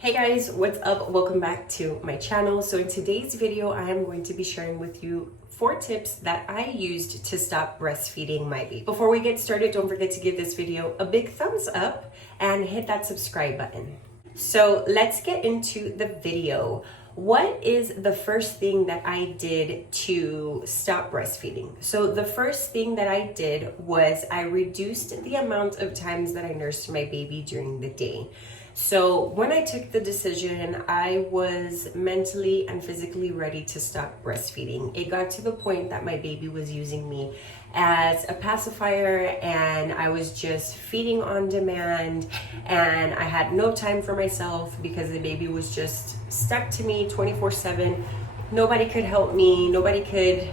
Hey guys, what's up? Welcome back to my channel. So in today's video, I am going to be sharing with you 4 tips that I used to stop breastfeeding my baby. Before we get started, don't forget to give this video a big thumbs up and hit that subscribe button. So let's get into the video. What is the first thing that I did to stop breastfeeding? So the first thing that I did was I reduced the amount of times that I nursed my baby during the day. So when I took the decision, I was mentally and physically ready to stop breastfeeding. It got to the point that my baby was using me as a pacifier and I was just feeding on demand and I had no time for myself because the baby was just stuck to me 24/7. Nobody could help me, nobody could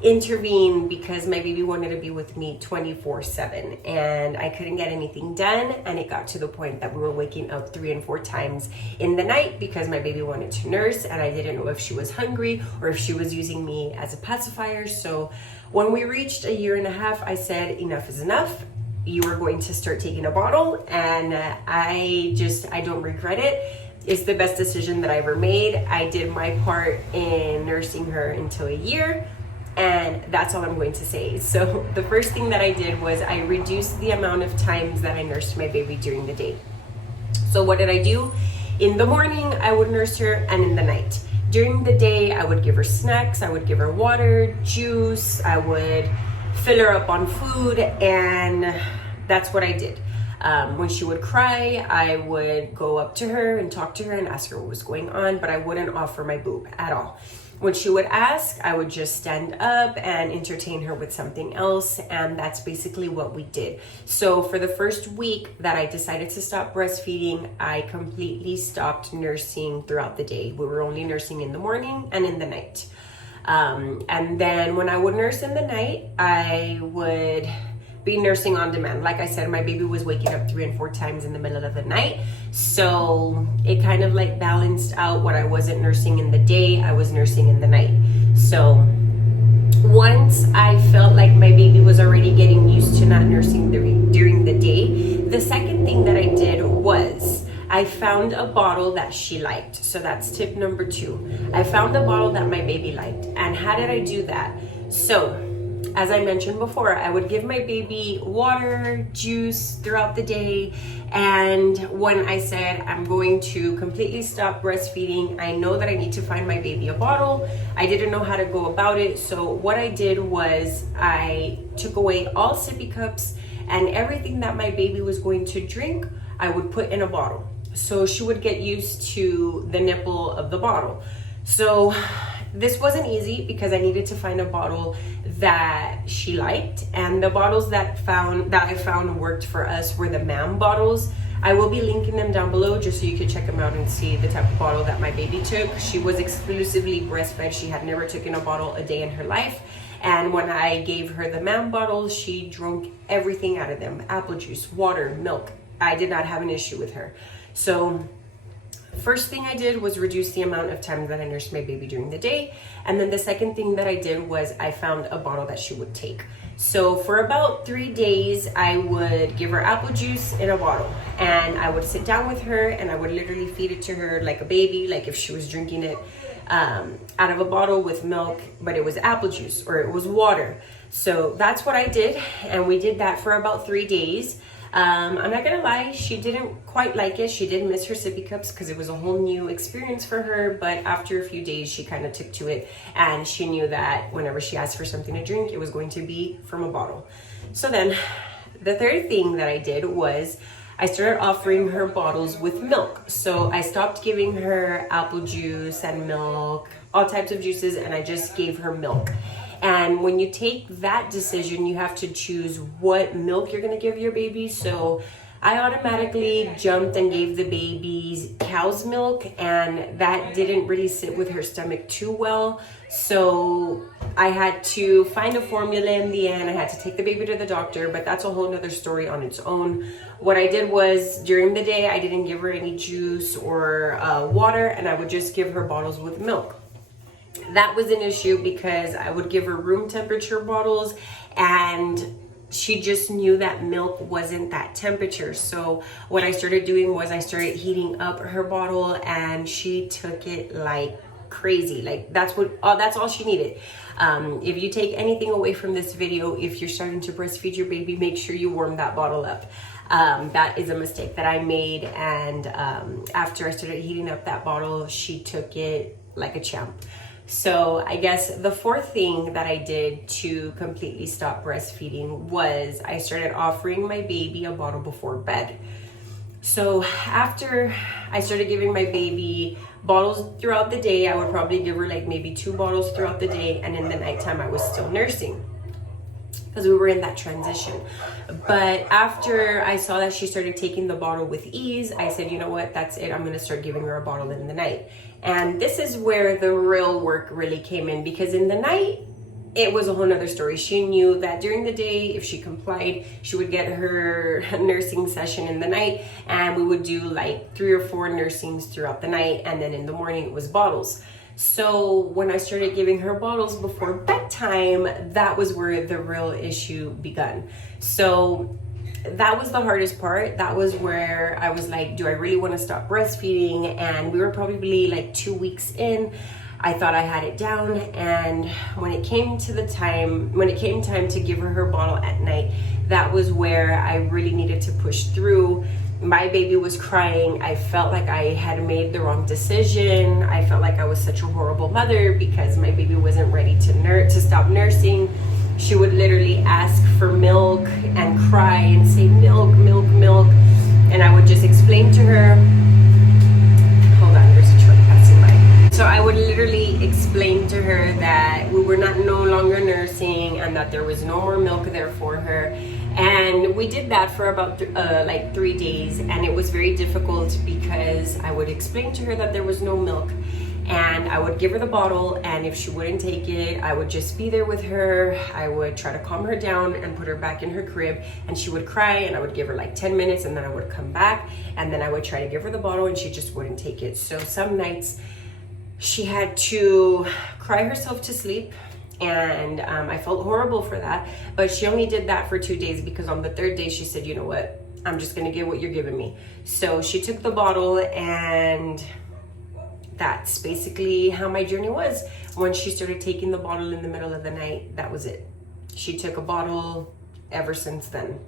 intervene because my baby wanted to be with me 24/7 and I couldn't get anything done. And it got to the point that we were waking up 3 and 4 times in the night because my baby wanted to nurse and I didn't know if she was hungry or if she was using me as a pacifier. So when we reached 1.5 years, I said enough is enough. You are going to start taking a bottle, and I don't regret it. It's the best decision that I ever made. I did my part in nursing her until 1 year. And that's all I'm going to say. So the first thing that I did was I reduced the amount of times that I nursed my baby during the day. So what did I do? In the morning, I would nurse her, and in the night. During the day, I would give her snacks, I would give her water, juice, I would fill her up on food, and that's what I did. When she would cry, I would go up to her and talk to her and ask her what was going on, but I wouldn't offer my boob at all. When she would ask, I would just stand up and entertain her with something else, and that's basically what we did. So for the first week that I decided to stop breastfeeding, I completely stopped nursing throughout the day. We were only nursing in the morning and in the night. And then when I would nurse in the night, I would be nursing on demand. Like I said, my baby was waking up 3 and 4 times in the middle of the night. So it kind of like balanced out what I wasn't nursing in the day, I was nursing in the night. So once I felt like my baby was already getting used to not nursing during the day, the second thing that I did was I found a bottle that she liked. So that's tip number 2. I found a bottle that my baby liked. And how did I do that? So as I mentioned before, I would give my baby water, juice throughout the day. And when I said I'm going to completely stop breastfeeding, I know that I need to find my baby a bottle. I didn't know how to go about it. So what I did was I took away all sippy cups, and everything that my baby was going to drink, I would put in a bottle. So she would get used to the nipple of the bottle. So this wasn't easy because I needed to find a bottle that she liked, and the bottles that I found worked for us were the MAM bottles. I will be linking them down below just so you can check them out and see the type of bottle that my baby took. She was exclusively breastfed. She had never taken a bottle a day in her life. And when I gave her the MAM bottles, she drank everything out of them. Apple juice, water, milk. I did not have an issue with her. So first thing I did was reduce the amount of time that I nursed my baby during the day. And then the second thing that I did was I found a bottle that she would take. So for about 3 days, I would give her apple juice in a bottle. And I would sit down with her and I would literally feed it to her like a baby, like if she was drinking it out of a bottle with milk, but it was apple juice or it was water. So that's what I did. And we did that for about 3 days. I'm not gonna lie, she didn't quite like it. She did miss her sippy cups because it was a whole new experience for her, but after a few days she kind of took to it, and she knew that whenever she asked for something to drink, it was going to be from a bottle. So then the third thing that I did was I started offering her bottles with milk. So I stopped giving her apple juice and milk, all types of juices, and I just gave her milk. And when you take that decision, you have to choose what milk you're gonna give your baby. So I automatically jumped and gave the baby's cow's milk, and that didn't really sit with her stomach too well. So I had to find a formula in the end. I had to take the baby to the doctor, but that's a whole nother story on its own. What I did was during the day, I didn't give her any juice or water, and I would just give her bottles with milk. That was an issue because I would give her room temperature bottles, and she just knew that milk wasn't that temperature. So what I started doing was I started heating up her bottle, and she took it like crazy. Like that's all she needed. If you take anything away from this video, if you're starting to breastfeed your baby, make sure you warm that bottle up. That is a mistake that I made, and after I started heating up that bottle, she took it like a champ. So I guess the fourth thing that I did to completely stop breastfeeding was I started offering my baby a bottle before bed. So after I started giving my baby bottles throughout the day, I would probably give her like maybe 2 bottles throughout the day, and in the nighttime I was still nursing because we were in that transition. But after I saw that she started taking the bottle with ease, I said, you know what, that's it. I'm gonna start giving her a bottle in the night. And this is where the real work really came in, because in the night, it was a whole nother story. She knew that during the day, if she complied, she would get her nursing session in the night, and we would do like 3 or 4 nursings throughout the night, and then in the morning it was bottles. So when I started giving her bottles before bedtime, that was where the real issue began. So that was the hardest part. That was where I was like, do I really want to stop breastfeeding? And we were probably like 2 weeks in. I thought I had it down, and when it came time to give her bottle at night, that was where I really needed to push through. My baby was crying. I felt like I had made the wrong decision. I felt like I was such a horrible mother because my baby wasn't ready to stop nursing. She would literally ask for milk and cry and say milk, milk, milk, and I would just explain to her, hold on, there's a truck passing by. So I would literally explain to her that we were no longer nursing and that there was no more milk there for her. And we did that for about like 3 days, and it was very difficult because I would explain to her that there was no milk, and I would give her the bottle, and if she wouldn't take it, I would just be there with her. I would try to calm her down and put her back in her crib, and she would cry, and I would give her like 10 minutes, and then I would come back, and then I would try to give her the bottle, and she just wouldn't take it. So some nights she had to cry herself to sleep, and I felt horrible for that, but she only did that for 2 days, because on the 3rd day she said, you know what, I'm just gonna get what you're giving me. So she took the bottle, and that's basically how my journey was. Once she started taking the bottle in the middle of the night, that was it. She took a bottle ever since then.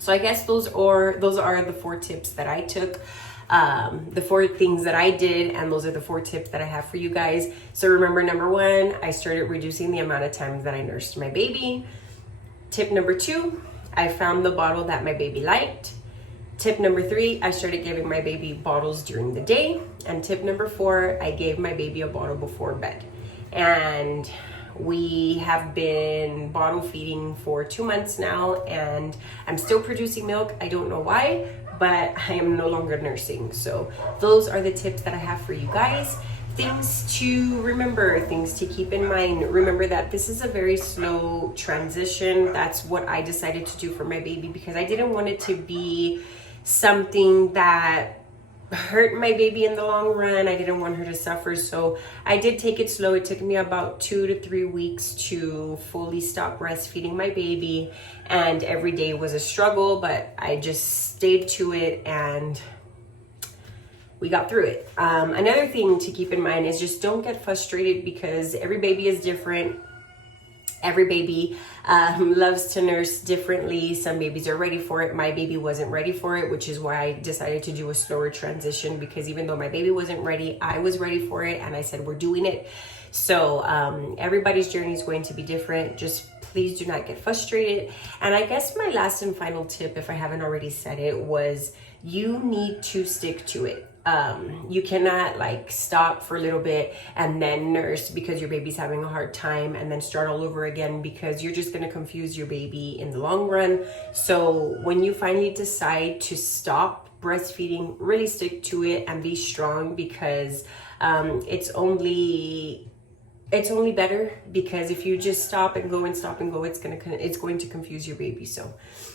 So I guess those are the 4 tips that I took. The 4 things that I did, and those are the 4 tips that I have for you guys. So remember, number 1, I started reducing the amount of times that I nursed my baby. Tip number 2, I found the bottle that my baby liked. Tip number 3, I started giving my baby bottles during the day. And tip number 4, I gave my baby a bottle before bed. And we have been bottle feeding for 2 months now, and I'm still producing milk. I don't know why, but I am no longer nursing. So those are the tips that I have for you guys. Things to remember, things to keep in mind. Remember that this is a very slow transition. That's what I decided to do for my baby, because I didn't want it to be something that hurt my baby in the long run. I didn't want her to suffer. So I did take it slow. It took me about 2 to 3 weeks to fully stop breastfeeding my baby. And every day was a struggle, but I just stayed to it, and we got through it. Another thing to keep in mind is just don't get frustrated, because every baby is different. Every baby loves to nurse differently. Some babies are ready for it. My baby wasn't ready for it, which is why I decided to do a slower transition, because even though my baby wasn't ready, I was ready for it, and I said, we're doing it. So everybody's journey is going to be different. Just please do not get frustrated. And I guess my last and final tip, if I haven't already said it, was you need to stick to it. You cannot like stop for a little bit and then nurse because your baby's having a hard time, and then start all over again, because you're just going to confuse your baby in the long run. So when you finally decide to stop breastfeeding, really stick to it and be strong, because it's only better, because if you just stop and go, it's going to confuse your baby. So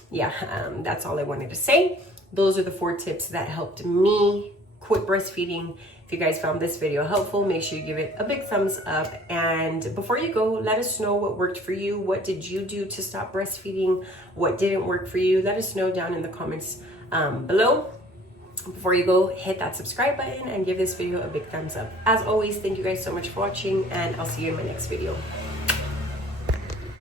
yeah, that's all I wanted to say. Those are the 4 tips that helped me quit breastfeeding. If you guys found this video helpful, make sure you give it a big thumbs up. And before you go, let us know what worked for you. What did you do to stop breastfeeding? What didn't work for you? Let us know down in the comments below. Before you go, hit that subscribe button and give this video a big thumbs up. As always, thank you guys so much for watching, and I'll see you in my next video.